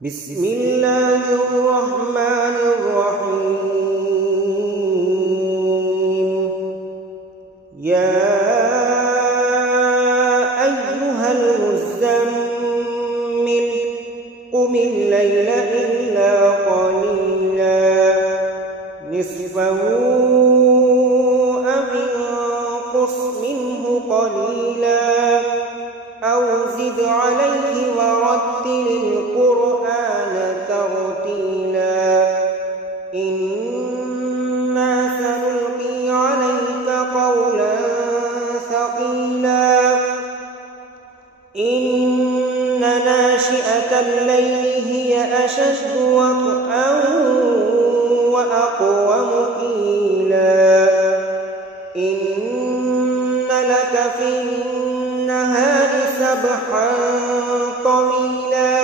بسم الله الرحمن الرحيم. يا أيها المزمل قم الليل إلا قليلا نصفه أو انقص منه قليلا أو زد عليه ورتل القرآن ترتيلا. إنا سنلقي عليك قولا ثقيلا. إن ناشئة الليل هي أشد وطئا وأقوم قيلا. إن لك في النهار سبحا طويلا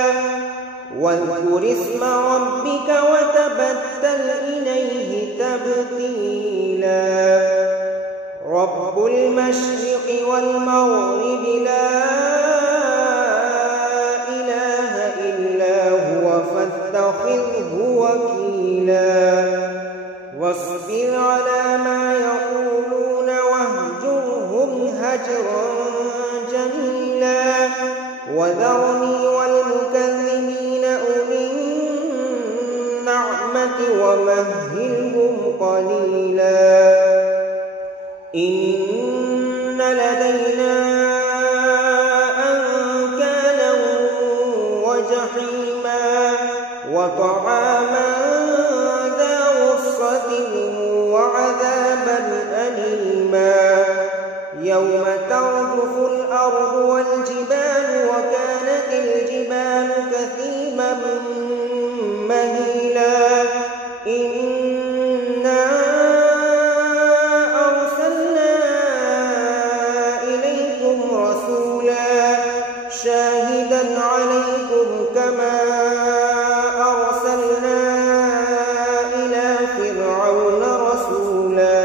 واذكر اسم ربك وتبتل إليه تبتيلا. رب المشرق والمغرب لا إله إلا هو فاتخذه وكيلا. واصبر على ما يقولون واهجرهم هجرا جميلا. وذرني والمكذبين أولي النعمة ومهلهم قليلا. إن لدينا أنكالا وجحيما وطعاما ذا غصة وعذابا أليما. يوم ترجف الأرض والجبال وكانت الجبال كثيبا مهيلا. إنا أرسلنا إليكم رسولا شاهدا عليكم كما أرسلنا إلى فرعون رسولا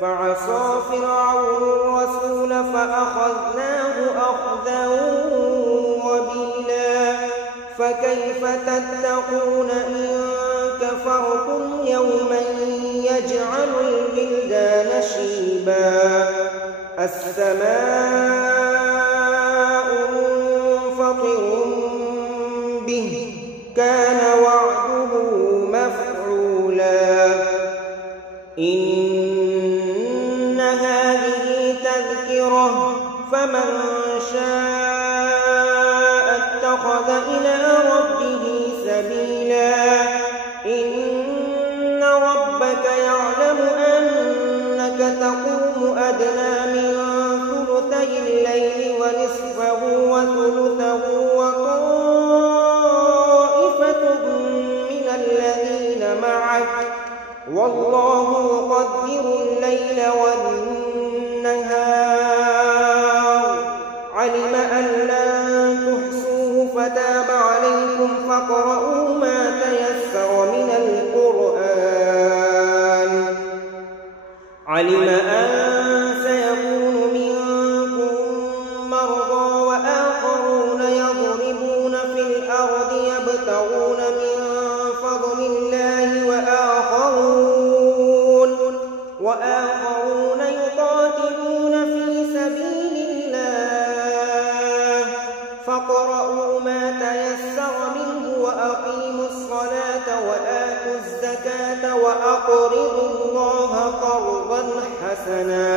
فعصى فرعون الرسول فأخذناه أخذا وبيلا. فكيف تتقون إن كفرتم يوما يجعل الولدان شيبا. السماء منفطر به كان وعده مفعولا. إن هذه تذكرة فمن شاء اتخذ إلى ربه سبيلا. إن ربك يعلم أنك تقوم أدنى من ثلثي الليل ونصفه وثلثه وطائفة من الذين معك والله يقدر الليل والنهار. علم أن لن تحصوه فتاب عليكم فاقرؤوا ما تيسر من القرآن. علم أن سيكون منكم مرضى وآخرون يضربون في الأرض يبتغون من فضل الله وآخرون يقاتلون في سبيل الله فاقرؤوا ما تيسر منه وأقيموا الصلاة وآتوا الزكاة وأقرضوا الله قرضا حسنا.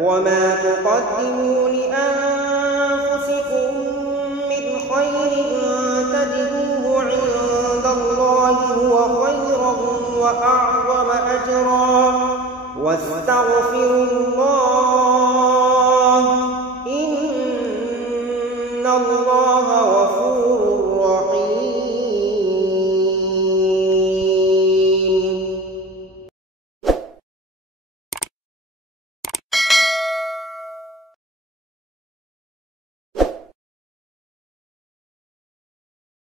وما تقدموا لأنفسكم من خير تجدوه عند الله هو خيرا وأعظم أجرا واستغفروا الله